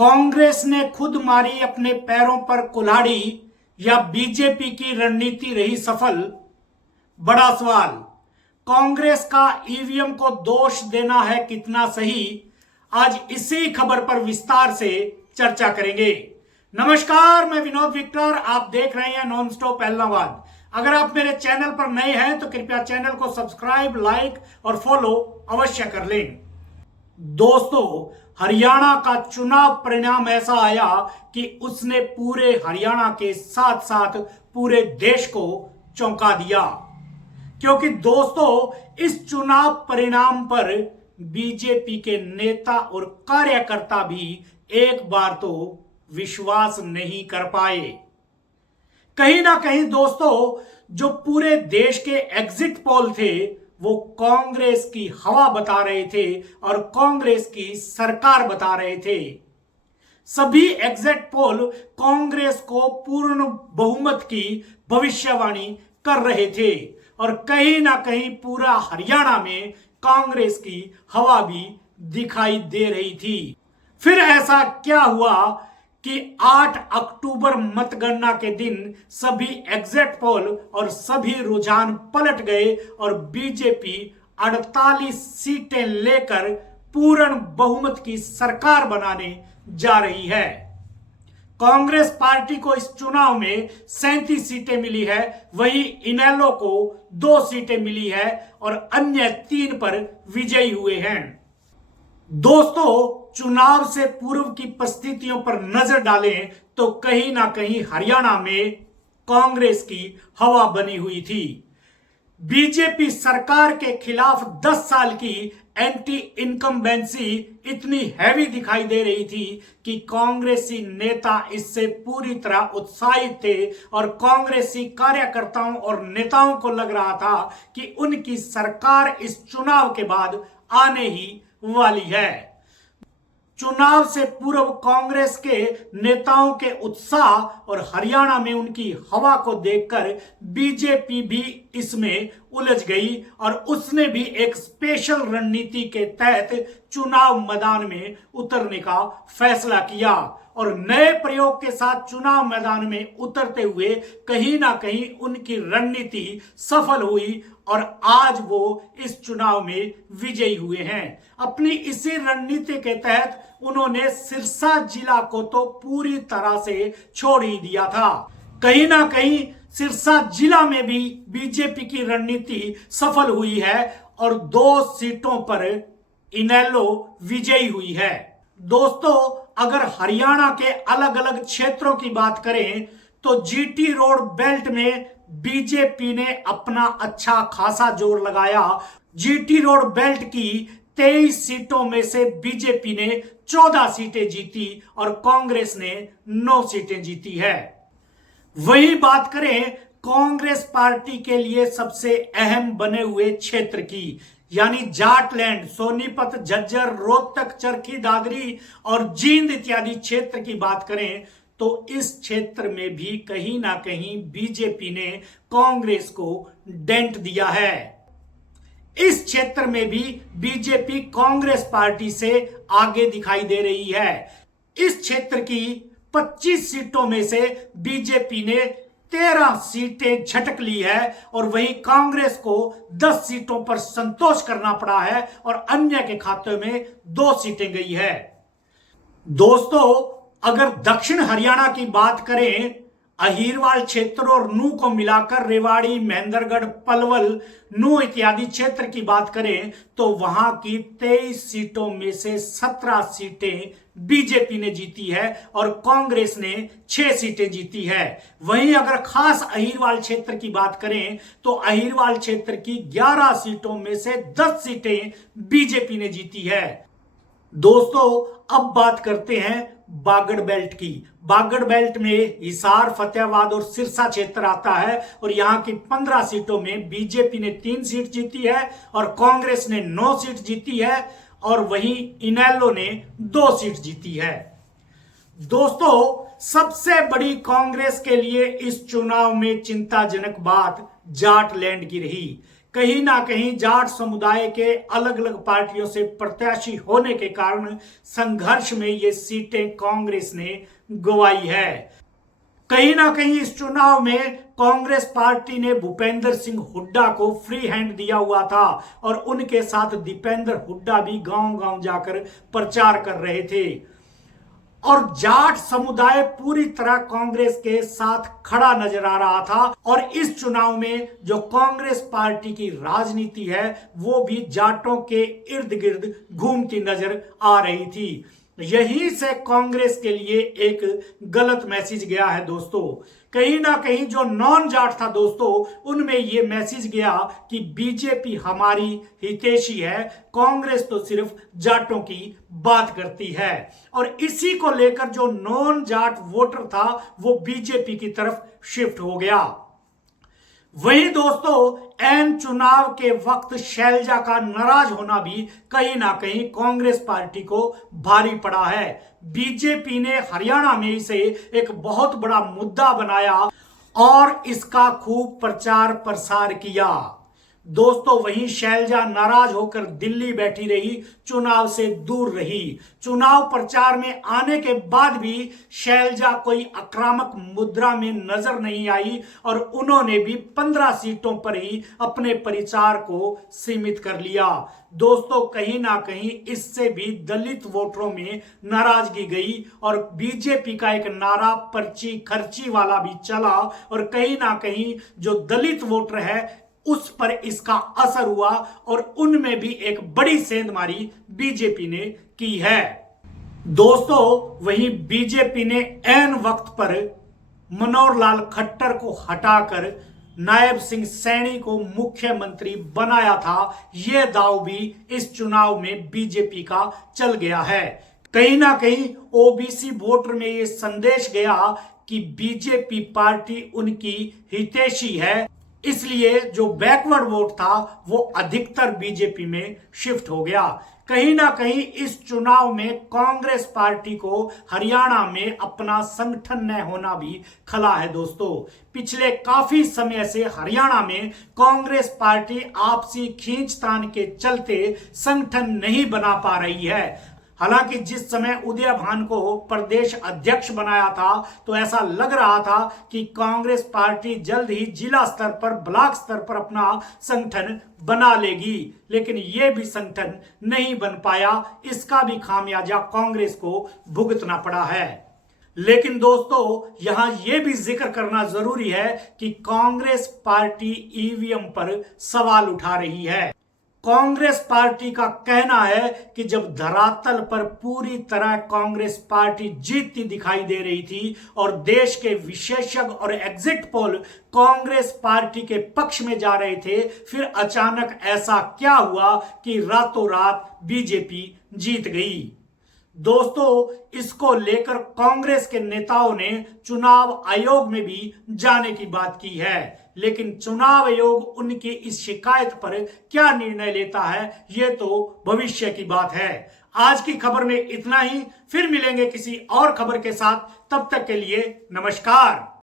कांग्रेस ने खुद मारी अपने पैरों पर कुल्हाड़ी या बीजेपी की रणनीति रही सफल? बड़ा सवाल। कांग्रेस का ईवीएम को दोष देना है कितना सही, आज इसी खबर पर विस्तार से चर्चा करेंगे। नमस्कार, मैं विनोद विक्टर, आप देख रहे हैं नॉन स्टॉप एलनाबाद। अगर आप मेरे चैनल पर नए हैं तो कृपया चैनल को सब्सक्राइब, लाइक और फॉलो अवश्य कर लें। दोस्तों, हरियाणा का चुनाव परिणाम ऐसा आया कि उसने पूरे हरियाणा के साथ साथ पूरे देश को चौंका दिया, क्योंकि दोस्तों इस चुनाव परिणाम पर बीजेपी के नेता और कार्यकर्ता भी एक बार तो विश्वास नहीं कर पाए। कहीं ना कहीं दोस्तों, जो पूरे देश के एग्जिट पोल थे वो कांग्रेस की हवा बता रहे थे और कांग्रेस की सरकार बता रहे थे। सभी एग्जिट पोल कांग्रेस को पूर्ण बहुमत की भविष्यवाणी कर रहे थे और कहीं ना कहीं पूरा हरियाणा में कांग्रेस की हवा भी दिखाई दे रही थी। फिर ऐसा क्या हुआ कि 8 अक्टूबर मतगणना के दिन सभी एग्जिट पोल और सभी रुझान पलट गए और बीजेपी 48 सीटें लेकर पूर्ण बहुमत की सरकार बनाने जा रही है। कांग्रेस पार्टी को इस चुनाव में 37 सीटें मिली है, वहीं इनेलो को 2 सीटें मिली है और अन्य 3 पर विजयी हुए हैं। दोस्तों, चुनाव से पूर्व की परिस्थितियों पर नजर डालें तो कहीं ना कहीं हरियाणा में कांग्रेस की हवा बनी हुई थी। बीजेपी सरकार के खिलाफ 10 साल की एंटी इनकम्बेंसी इतनी हैवी दिखाई दे रही थी कि कांग्रेसी नेता इससे पूरी तरह उत्साहित थे और कांग्रेसी कार्यकर्ताओं और नेताओं को लग रहा था कि उनकी सरकार इस चुनाव के बाद आने ही वाली है। चुनाव से पूर्व कांग्रेस के नेताओं के उत्साह और हरियाणा में उनकी हवा को देखकर बीजेपी भी इसमें उलझ गई और उसने भी एक स्पेशल रणनीति के तहत चुनाव मैदान में उतरने का फैसला किया और नए प्रयोग के साथ चुनाव मैदान में उतरते हुए कहीं ना कहीं उनकी रणनीति सफल हुई और आज वो इस चुनाव में विजयी हुए हैं। अपनी इसी रणनीति के तहत उन्होंने सिरसा जिला को तो पूरी तरह से छोड़ ही दिया था। कहीं ना कहीं सिरसा जिला में भी बीजेपी की रणनीति सफल हुई है और 2 सीटों पर इनेलो विजयी हुई है। दोस्तों, अगर हरियाणा के अलग अलग क्षेत्रों की बात करें तो जीटी रोड बेल्ट में बीजेपी ने अपना अच्छा खासा जोर लगाया। जीटी रोड बेल्ट की 23 सीटों में से बीजेपी ने 14 सीटें जीती और कांग्रेस ने 9 सीटें जीती है। वही बात करें कांग्रेस पार्टी के लिए सबसे अहम बने हुए क्षेत्र की, यानी जाटलैंड, सोनीपत, झज्जर, रोहतक, चरखी दादरी और जींद इत्यादि क्षेत्र की बात करें तो इस क्षेत्र में भी कहीं ना कहीं बीजेपी ने कांग्रेस को डेंट दिया है। इस क्षेत्र में भी बीजेपी कांग्रेस पार्टी से आगे दिखाई दे रही है। इस क्षेत्र की 25 सीटों में से बीजेपी ने 13 सीटें झटक ली है और वहीं कांग्रेस को 10 सीटों पर संतोष करना पड़ा है और अन्य के खाते में 2 सीटें गई है। दोस्तों, अगर दक्षिण हरियाणा की बात करें, अहीरवाल क्षेत्र और नूह को मिलाकर रेवाड़ी, महेंद्रगढ़, पलवल, नूह इत्यादि क्षेत्र की बात करें तो वहां की 23 सीटों में से 17 सीटें बीजेपी ने जीती है और कांग्रेस ने 6 सीटें जीती है। वहीं अगर खास अहीरवाल क्षेत्र की बात करें तो अहीरवाल क्षेत्र की 11 सीटों में से 10 सीटें बीजेपी ने जीती है। दोस्तों, अब बात करते हैं बागड़ बेल्ट की। बागड़ बेल्ट में हिसार, फतेहाबाद और सिरसा क्षेत्र आता है और यहां की 15 सीटों में बीजेपी ने 3 सीट जीती है और कांग्रेस ने 9 सीट जीती है और वहीं इनेलो ने 2 सीट जीती है। दोस्तों, सबसे बड़ी कांग्रेस के लिए इस चुनाव में चिंताजनक बात जाटलैंड की रही, कहीं ना कहीं जाट समुदाय के अलग अलग पार्टियों से प्रत्याशी होने के कारण संघर्ष में ये सीटें कांग्रेस ने गंवाई है। कहीं ना कहीं इस चुनाव में कांग्रेस पार्टी ने भूपेंद्र सिंह हुड्डा को फ्री हैंड दिया हुआ था और उनके साथ दीपेंद्र हुड्डा भी गांव-गांव जाकर प्रचार कर रहे थे और जाट समुदाय पूरी तरह कांग्रेस के साथ खड़ा नजर आ रहा था। और इस चुनाव में जो कांग्रेस पार्टी की राजनीति है वो भी जाटों के इर्द गिर्द घूमती नजर आ रही थी। यहीं से कांग्रेस के लिए एक गलत मैसेज गया है दोस्तों। कहीं ना कहीं जो नॉन जाट था दोस्तों, उनमें यह मैसेज गया कि बीजेपी हमारी हितैषी है, कांग्रेस तो सिर्फ जाटों की बात करती है। और इसी को लेकर जो नॉन जाट वोटर था वो बीजेपी की तरफ शिफ्ट हो गया। वहीं दोस्तों एन चुनाव के वक्त शैलजा का नाराज होना भी कहीं ना कहीं कांग्रेस पार्टी को भारी पड़ा है। बीजेपी ने हरियाणा में इसे एक बहुत बड़ा मुद्दा बनाया और इसका खूब प्रचार प्रसार किया। दोस्तों वहीं शैलजा नाराज होकर दिल्ली बैठी रही, चुनाव से दूर रही। चुनाव प्रचार में आने के बाद भी शैलजा कोई आक्रामक मुद्रा में नजर नहीं आई और उन्होंने भी 15 सीटों पर ही अपने प्रचार को सीमित कर लिया। दोस्तों कहीं ना कहीं इससे भी दलित वोटरों में नाराजगी गई और बीजेपी का एक नारा पर्ची खर्ची वाला भी चला और कहीं ना कहीं जो दलित वोटर है उस पर इसका असर हुआ और उनमें भी एक बड़ी सेंधमारी बीजेपी ने की है। दोस्तों वहीं बीजेपी ने ऐन वक्त पर मनोहर लाल खट्टर को हटाकर नायब सिंह सैनी को मुख्यमंत्री बनाया था। यह दाव भी इस चुनाव में बीजेपी का चल गया है। कहीं ना कहीं ओबीसी वोटर में यह संदेश गया कि बीजेपी पार्टी उनकी हितैषी है, इसलिए जो बैकवर्ड वोट था वो अधिकतर बीजेपी में शिफ्ट हो गया। कहीं ना कहीं इस चुनाव में कांग्रेस पार्टी को हरियाणा में अपना संगठन न होना भी खला है। दोस्तों पिछले काफी समय से हरियाणा में कांग्रेस पार्टी आपसी खींचतान के चलते संगठन नहीं बना पा रही है। हालांकि जिस समय उदय भान को प्रदेश अध्यक्ष बनाया था तो ऐसा लग रहा था कि कांग्रेस पार्टी जल्द ही जिला स्तर पर ब्लॉक स्तर पर अपना संगठन बना लेगी, लेकिन यह भी संगठन नहीं बन पाया। इसका भी खामियाजा कांग्रेस को भुगतना पड़ा है। लेकिन दोस्तों यहां यह भी जिक्र करना जरूरी है कि कांग्रेस पार्टी ईवीएम पर सवाल उठा रही है। कांग्रेस पार्टी का कहना है कि जब धरातल पर पूरी तरह कांग्रेस पार्टी जीतती दिखाई दे रही थी और देश के विशेषज्ञ और एग्जिट पोल कांग्रेस पार्टी के पक्ष में जा रहे थे, फिर अचानक ऐसा क्या हुआ कि रातों रात बीजेपी जीत गई। दोस्तों इसको लेकर कांग्रेस के नेताओं ने चुनाव आयोग में भी जाने की बात की है, लेकिन चुनाव आयोग उनकी इस शिकायत पर क्या निर्णय लेता है यह तो भविष्य की बात है। आज की खबर में इतना ही, फिर मिलेंगे किसी और खबर के साथ। तब तक के लिए नमस्कार।